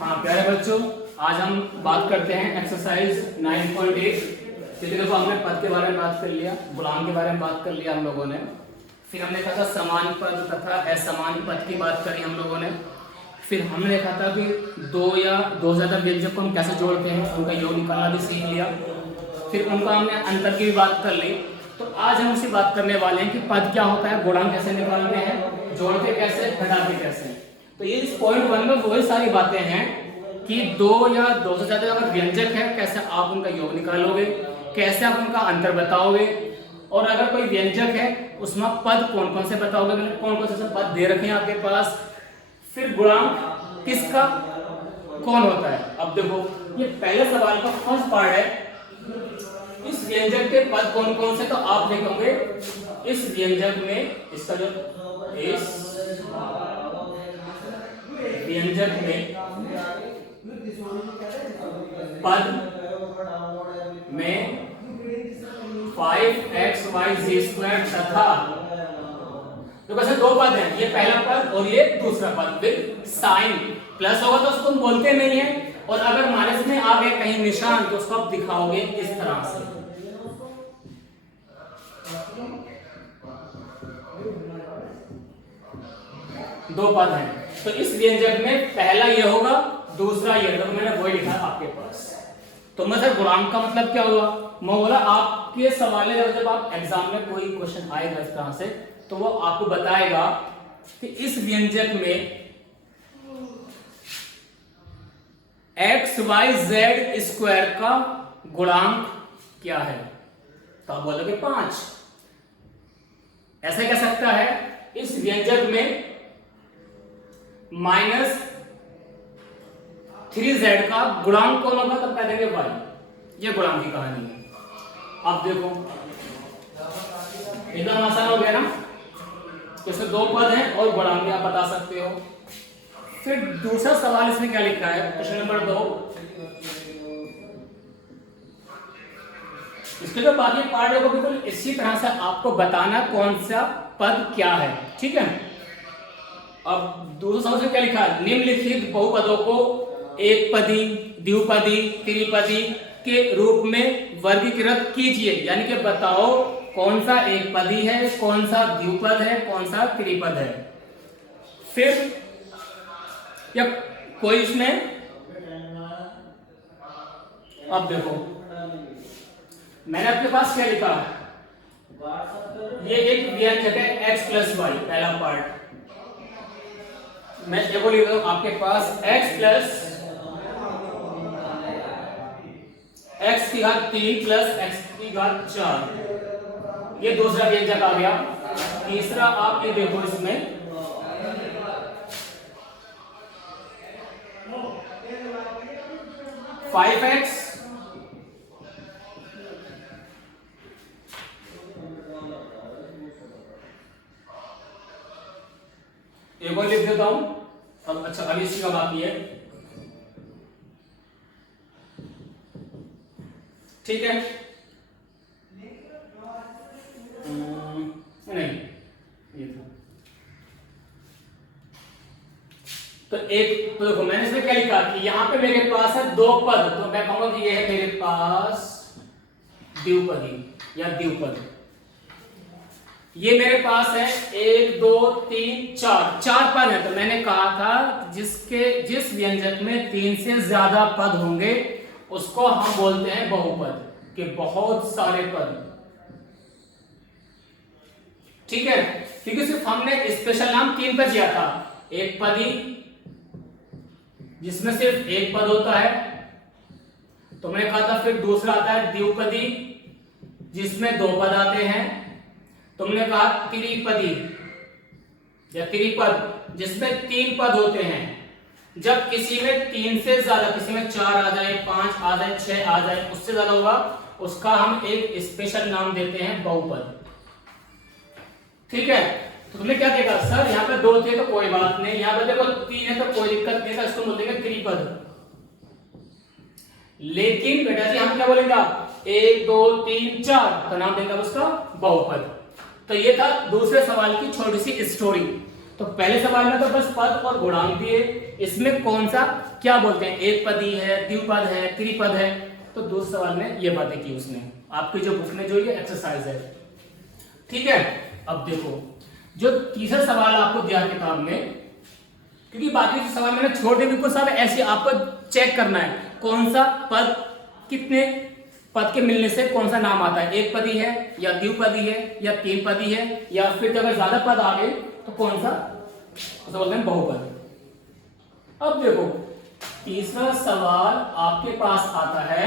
हाँ प्यारे बच्चों, आज हम बात करते हैं एक्सरसाइज 9.8। देखो हमने पद के बारे में बात कर लिया, गुणांक के बारे में बात कर लिया हम लोगों ने। फिर हमने कहा था समान पद तथा असमान पद की बात करी हम लोगों ने। फिर हमने देखा था कि दो या दो से ज्यादा व्यंजक को हम कैसे जोड़ते हैं, उनका योग निकालना भी सीख लिया। फिर उनका हमने अंतर की भी बात कर ली। तो आज हम उसी बात करने वाले हैं कि पद क्या होता है, गुणांक कैसे निकालते हैं, जोड़ते कैसे, घटाते कैसे। तो ये इस पॉइंट 1 में वही सारी बातें हैं कि दो या दो से ज्यादा अगर व्यंजक है कैसे आप उनका योग निकालोगे, कैसे आप उनका अंतर बताओगे, और अगर कोई व्यंजक है उसमें पद कौन कौन से बताओगे, कौन कौन से पद दे रखे हैं आपके पास। फिर गुणांक किसका कौन होता है। अब देखो ये पहले सवाल का फर्स्ट पार्ट है, इस व्यंजक के पद कौन कौन से। तो आप देखोगे इस व्यंजक में, इसका जो इस व्यंजक में पद में 5xyz² तथा तो कैसे दो पद हैं, ये पहला पद और ये दूसरा पद। विद साइन प्लस होगा तो उसको तुम बोलते नहीं है, और अगर माइनस में आ गए कहीं निशान तो उसको आप दिखाओगे इस तरह से। दो पद हैं तो इस व्यंजक में पहला ये होगा, दूसरा ये होगा। तो मैंने वही लिखा आपके पास। तो मैं सर गुणांक का मतलब क्या हुआ, मैं बोला आपके सवाल है जब आप एग्जाम में कोई क्वेश्चन आएगा इस तरह से तो वो आपको बताएगा कि इस व्यंजक में xyz² का गुणांक क्या है, तो आप बोलोगे 5। ऐसा कह सकता है इस व्यंजक में -3z का गुणांक कौन होगा, तब कह देंगे y। ये गुणांक की कहानी है। अब देखो एकदम आसान हो गया ना, इसमें दो पद हैं और गुणांक भी आप बता सकते हो। फिर दूसरा सवाल इसमें क्या लिखा है, क्वेश्चन नंबर 2। इसके जो बाकी पार्ट है वो बिल्कुल इसी तरह से आपको बताना कौन सा पद क्या है, ठीक है। अब दूसरा सवाल में क्या लिखा है, निम्नलिखित बहुपदों को एक पदी, द्विपदी, त्रिपदी के रूप में वर्गीकृत कीजिए। यानी कि बताओ कौन सा एक पदी है, कौन सा द्विपद है, कौन सा त्रिपद है। फिर या कोई इसमें, अब देखो मैंने आपके पास क्या लिखा, ये एक व्यंजक है x + y, पहला पार्ट। मैं देखो लिख रहा हूं आपके पास x की घात 3 + x की घात 4, ये दूसरा व्यंजक आ गया। तीसरा आप ये देखो इसमें 5x एक और लिख देता हूं। अब अच्छा अभी इसी का बाकी है, ठीक है। नहीं ये था। तो एक तो देखो मैंने इसमें क्या लिखा कि यहां पे मेरे पास है दो पद, तो मैं कहूंगा कि ये है मेरे पास द्विपदी या द्विपद। ये मेरे पास है 1 2 3 4 पद है। तो मैंने कहा था जिस व्यंजक में 3 से ज्यादा पद होंगे उसको हम बोलते हैं बहुपद, के बहुत सारे पद, ठीक है। क्योंकि सिर्फ हमने स्पेशल नाम 3 पर दिया था, एक पदी जिसमें सिर्फ एक पद होता है, तो मैंने कहा था। फिर दूसरा आता है द्विपदी जिसमें 2 पद आते हैं, तुमने कहा त्रिपदी या त्रिपद जिसमें 3 पद होते हैं। जब किसी में 3 से ज्यादा, किसी में 4 आ जाए, 5 आ जाए, 6 आ जाए, उससे ज्यादा होगा, उसका हम एक स्पेशल नाम देते हैं बहुपद, ठीक है। तो तुमने क्या देखा सर, यहाँ पे 2 थे तो कोई बात नहीं, यहाँ पे देखो 3 है तो कोई दिक्कत नहीं था, इसको बोलेंगे त्रिपद। लेकिन बेटा जी हम क्या बोलेंगे, 1 2 3 4 तो नाम देंगे उसका बहुपद। तो ये था दूसरे सवाल की छोटी सी स्टोरी। तो पहले सवाल में तो बस पद और गुणांक दिए, इसमें कौन सा क्या बोलते हैं, एक पदी है, द्विपद है, त्रिपद है। तो दूसरे सवाल में ये बातें की उसने, आपकी जो बुक में जो ये एक्सरसाइज है। ठीक है, अब देखो जो तीसरा सवाल आपको दिया किताब में, क्योंकि बाकी जो सवाल मैंने छोड़ दिए बिल्कुल सब ऐसे, आपको चेक करना है कौन सा पद कितने पद के मिलने से कौन सा नाम आता है, एक पदी है या द्विपदी है या तीन पदी है, या फिर अगर ज्यादा पद आ गए तो कौन सा, तो बोलते हैं बहुपद। अब देखो तीसरा सवाल आपके पास आता है,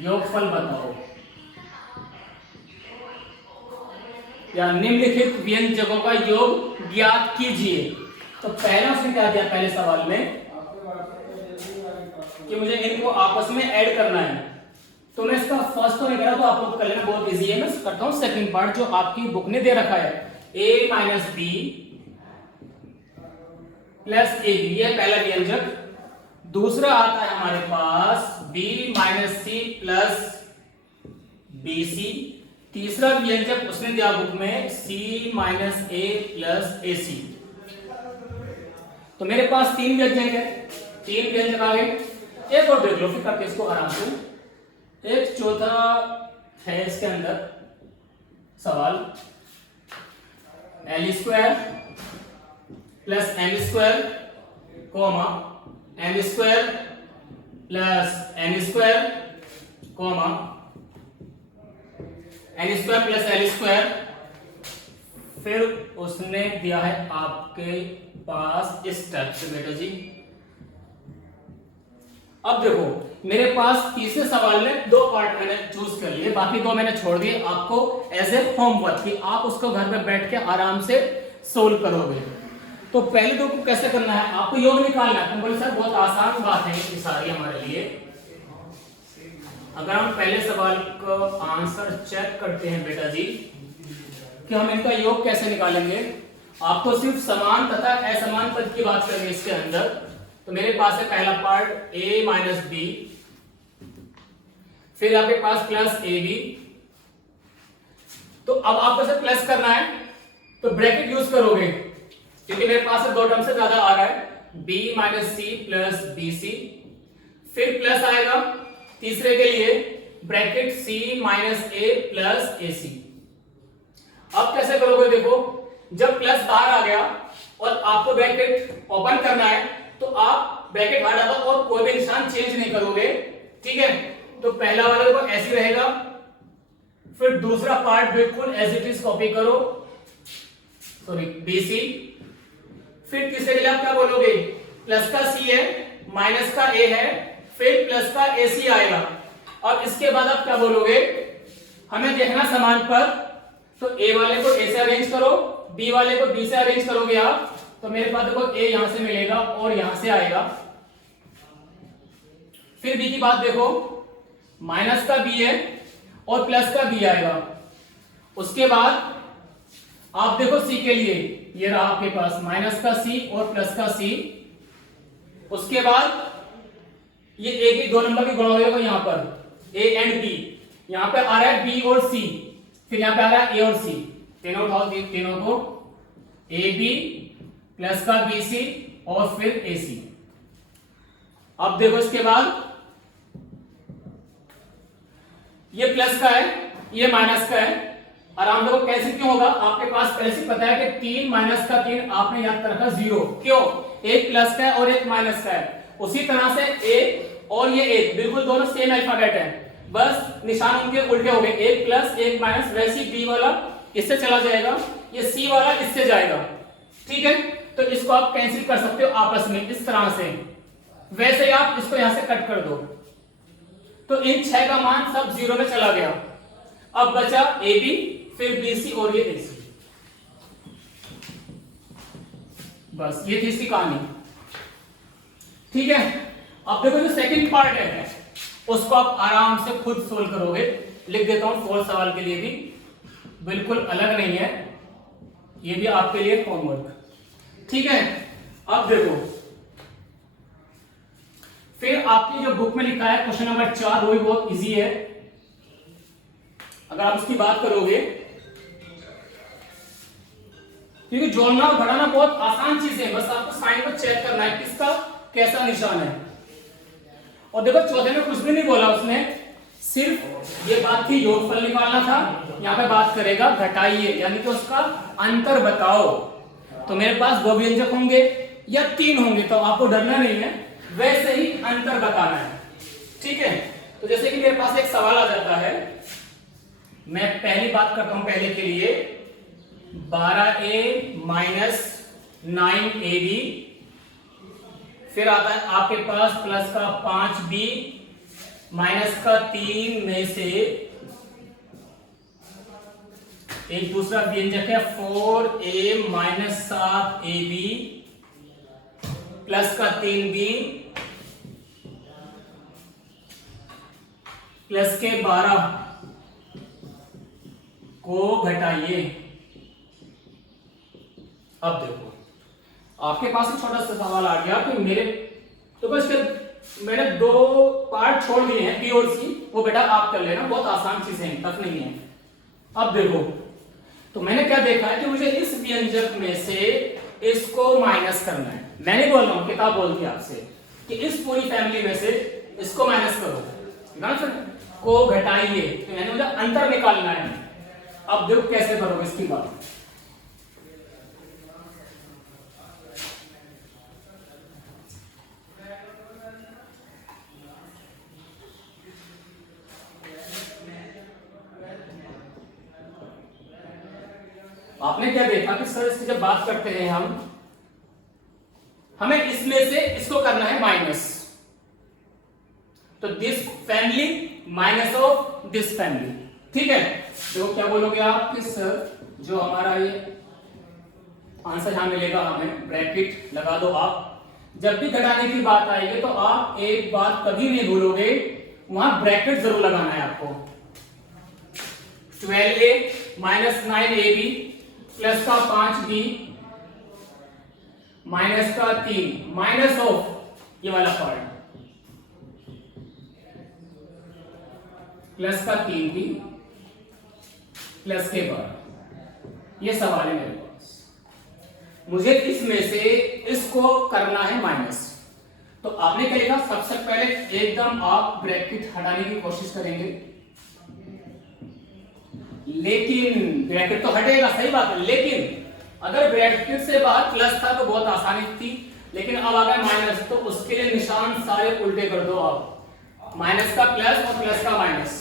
योगफल बताओ या निम्नलिखित व्यंजकों का योग ज्ञात कीजिए। तो पहला उसने क्या दिया पहले सवाल में कि मुझे इनको आपस में ऐड करना है। तो मैं इसका फर्स्ट तो नहीं करा, तो आप लोग कर लेना, बहुत इजी है। मैं करता हूं सेकंड पार्ट जो आपकी बुक ने दे रखा है, a minus B plus A B, ये पहला व्यंजक। दूसरा आता है हमारे पास b minus C plus B C. तीसरा व्यंजक उसने दिया बुक में c minus A plus A C. तो मेरे पास तीन व्यंजक है, तीन व्यंजक आ गए। एक और देख लो फिर करके इसको आराम से। एक चौथा है इसके अंदर सवाल, L square plus M square comma M square plus N square comma N square plus L square. फिर उसने दिया है आपके पास इस टाइप से बेटा जी। अब देखो मेरे पास तीसरे सवाल में दो पार्ट मैंने चूज कर लिए, बाकी दो मैंने छोड़ दिए आपको एज ए होमवर्क कि आप उसको घर में बैठ के आराम से सोल्व करोगे। तो पहले दो को कैसे करना है, आपको योग निकालना है। तुम बोले सर बहुत आसान बात है ये सारी हमारे लिए। अगर हम पहले सवाल को आंसर चेक करते हैं बेटा जी कि हम इनका योग कैसे निकालेंगे, आपको सिर्फ समान तथा असमान पद की बात करेंगे इसके अंदर। तो मेरे पास है पहला पार्ट a माइनस बी, फिर आपके पास प्लस ए बी। तो अब आपको से प्लस करना है तो ब्रैकेट यूज करोगे, क्योंकि मेरे पास दो टर्म से ज्यादा आ रहा है, b minus C plus B C. फिर प्लस आएगा तीसरे के लिए bracket c minus A plus A C. अब कैसे करोगे, देखो जब प्लस बाहर आ गया और आपको ब्रैकेट ओपन करना है तो आप ब्रैकेट हटा दो और कोई भी निशान चेंज नहीं करोगे। ठीक है, तो पहला वाला देखो ऐसे ही रहेगा, फिर दूसरा पार्ट बिल्कुल एज इट इज कॉपी करो, सॉरी बीसी। फिर तीसरे के लिए आप क्या बोलोगे, प्लस का सी है माइनस का ए है, फिर प्लस का ए सी आएगा। और इसके बाद आप क्या बोलोगे, हमें देखना समान पद, तो ए वाले को ए से अरेंज करो, बी वाले को बी से अरेंज करोगे आप, तो मेरे पास देखो ए यहां से मिलेगा और यहां से आएगा। फिर बी की बात देखो, माइनस का बी है और प्लस का बी आएगा। उसके बाद आप देखो सी के लिए, ये रहा आपके पास माइनस का सी और प्लस का सी। उसके बाद ये ए की दो नंबर की गुणा होगा, यहां पर ए एंड बी, यहां पे आ रहा है बी और सी, फिर यहां पे आ रहा है ए और सी। तीनों उठाओ, तीनों को ए बी प्लस का बी सी और फिर ए सी। अब देखो इसके बाद ये प्लस का है, ये माइनस का है। आराम देखो कैसे क्यों होगा, आपके पास पहले से पता है कि 3 माइनस का 3 आपने याद कर रखा 0, क्यों, एक प्लस का है और एक माइनस का है। उसी तरह से एक और ये एक बिल्कुल दोनों सेम अल्फाबेट है, बस निशान उनके उल्टे हो गए, एक प्लस एक माइनस। वैसे बी वाला इससे चला जाएगा, ये सी वाला इससे जाएगा। ठीक है, तो इसको आप कैंसिल कर सकते हो आपस में इस तरह से। वैसे ही आप इसको यहां से कट कर दो, तो इन 6 का मान सब 0 में चला गया। अब बचा ए बी, फिर बी सी और ये ए सी। बस ये थी इसकी कहानी। ठीक है, अब देखो जो सेकंड पार्ट है उसको आप आराम से खुद सोल्व करोगे। लिख देता हूं 4 सवाल के लिए भी, बिल्कुल अलग नहीं है, ये भी आपके लिए होमवर्क। ठीक है, अब देखो फिर आपकी जो बुक में लिखा है क्वेश्चन नंबर 4, वो भी बहुत इजी है। अगर आप उसकी बात करोगे क्योंकि जोड़ना और घटाना बहुत आसान चीज है, बस आपको साइन को चेक करना है किसका कैसा निशान है। और देखो चौथे में कुछ भी नहीं बोला उसने, सिर्फ ये बात थी योगफल निकालना था, यहाँ पे बात करेगा घटाइए यानी कि उसका अंतर बताओ। तो मेरे पास 2 व्यंजक होंगे या 3 होंगे तो आपको डरना नहीं है, वैसे ही अंतर बताना है, ठीक है। तो जैसे कि मेरे पास एक सवाल आ जाता है, मैं पहली बात करता हूं पहले के लिए 12a माइनस 9ab, फिर आता है आपके पास प्लस का 5b माइनस का 3 में से एक दूसरा व्यंजक है 4a माइनस 7ab प्लस का 3b प्लस के 12 को घटाइए। अब देखो आपके पास एक छोटा सा सवाल आ गया कि मेरे तो बस मैंने 2 पार्ट छोड़ दिए हैं, बी और सी, वो बेटा आप कर लेना, बहुत आसान चीजें हैं, टफ नहीं है। अब देखो तो मैंने क्या देखा है कि मुझे इस व्यंजक में से इसको माइनस करना है। मैं नहीं बोल रहा हूं, किताब बोलती है आपसे कि इस पूरी फैमिली में से इसको माइनस करो ना, फिर को घटाइए, तो मैंने मुझे अंतर निकालना है। अब देखो कैसे करोगे इसकी बात। आपने क्या देखा कि सर इसकी जब बात करते हैं हमें इसमें से इसको करना है माइनस, तो this family minus of this family, ठीक है। तो क्या बोलोगे आप कि सर जो हमारा ये आंसर यहां मिलेगा हमें ब्रैकेट लगा दो आप। जब भी घटाने की बात आएगी तो आप एक बात कभी नहीं भूलोगे, वहां ब्रैकेट जरूर लगाना है आपको। 12a माइनस 9ab प्लस का 5b माइनस का 3 माइनस ऑफ ये वाला पार्ट प्लस का 3b प्लस के बाद ये सवाल है मेरे पास, मुझे इसमें से इसको करना है माइनस। तो आपने क्या लिखा, सबसे पहले एकदम आप ब्रैकेट हटाने की कोशिश करेंगे, लेकिन ब्रैकेट तो हटेगा, सही बात है, लेकिन अगर ब्रैकेट से बाहर प्लस था तो बहुत आसानी थी, लेकिन अब आ गया माइनस, तो उसके लिए निशान सारे उल्टे कर दो आप, माइनस का प्लस और प्लस का माइनस।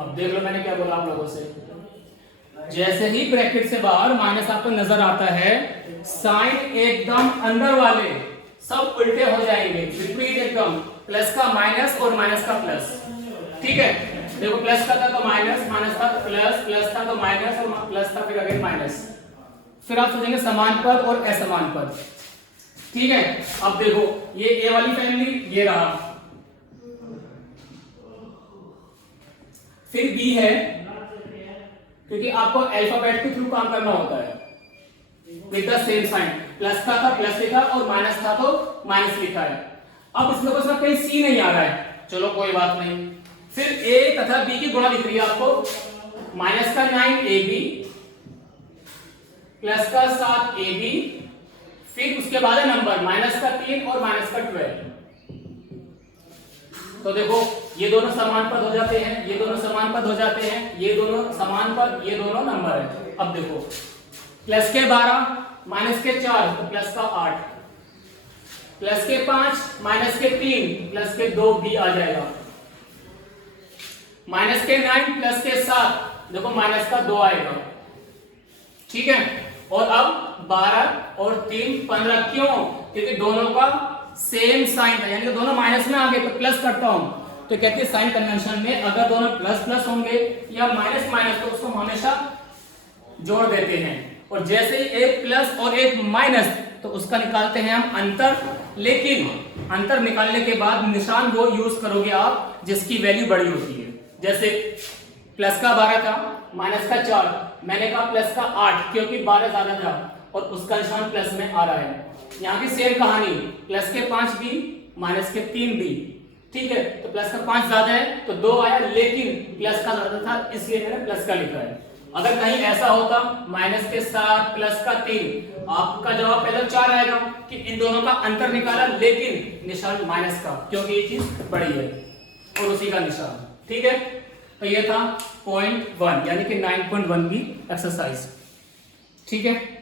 अब देख लो मैंने क्या बोला आप लोगों से, जैसे ही ब्रैकेट से बाहर माइनस आपको नजर आता है, साइन एकदम अंदर वाले सब उल्टे हो जाएंगे, विपरीत एकदम, प्लस का माइनस और माइनस का प्लस, ठीक है। देखो प्लस का था तो माइनस, माइनस था तो प्लस, प्लस था तो माइनस और प्लस था फिर अगेन माइनस, फिर आप सोचेंगे समान पद और असमान पद, ठीक है। अब देखो ये ए वाली फैमिली ये रहा, फिर बी है, क्योंकि आपको अल्फाबेट के थ्रू काम करना होता है with the same sign, plus का था प्लस लिखा और माइनस था तो माइनस लिखा है। अब इसमें बस कहीं सी नहीं आ रहा है, चलो कोई बात नहीं, फिर ए तथा बी की गुणा दिख रही है आपको, माइनस का 9ab प्लस का 7ab, फिर उसके बाद है नंबर माइनस का 3 और माइनस का 12। तो देखो ये दोनों समान पद हो जाते हैं, ये दोनों समान पद हो जाते हैं, ये दोनों समान पद, ये दोनों नंबर है। अब देखो प्लस के 12 माइनस के 4 तो प्लस का 8, प्लस के 5 माइनस के 3 प्लस के 2 भी आ जाएगा, माइनस के 9 प्लस के 7 देखो माइनस का 2 आएगा, ठीक है। और अब 12 और 3 15, क्यों? क्योंकि दोनों का सेम साइन है, यानी कि दोनों माइनस में आ गए तो प्लस करता हूं, तो कहते हैं साइन कन्वेंशन में अगर दोनों प्लस प्लस होंगे या माइनस माइनस तो उसको हमेशा जोड़ देते हैं, और जैसे ही एक प्लस और एक माइनस तो उसका निकालते हैं हम अंतर। लेकिन अंतर निकालने के बाद निशान वो यूज करोगे आप जिसकी वैल्यू बड़ी होती है, जैसे प्लस का 12 था माइनस का 4, मैंने कहा प्लस का 8 क्योंकि 12 ज्यादा था और उसका निशान प्लस में आ रहा है। यहाँ की सेम कहानी, प्लस के 5 भी माइनस के 3 भी, ठीक है, तो प्लस का 5 ज्यादा है तो 2 आया, लेकिन प्लस का ज्यादा था इसलिए मैंने प्लस का लिखा है। अगर कहीं ऐसा होता माइनस के 7 प्लस का 3, आपका जवाब पहले 4 आएगा कि इन दोनों का अंतर निकाला लेकिन निशान माइनस का, क्योंकि ये चीज बड़ी है और उसी का निशान। ठीक है, तो ये था पॉइंट 1 यानी कि 9.1 की एक्सरसाइज। ठीक है।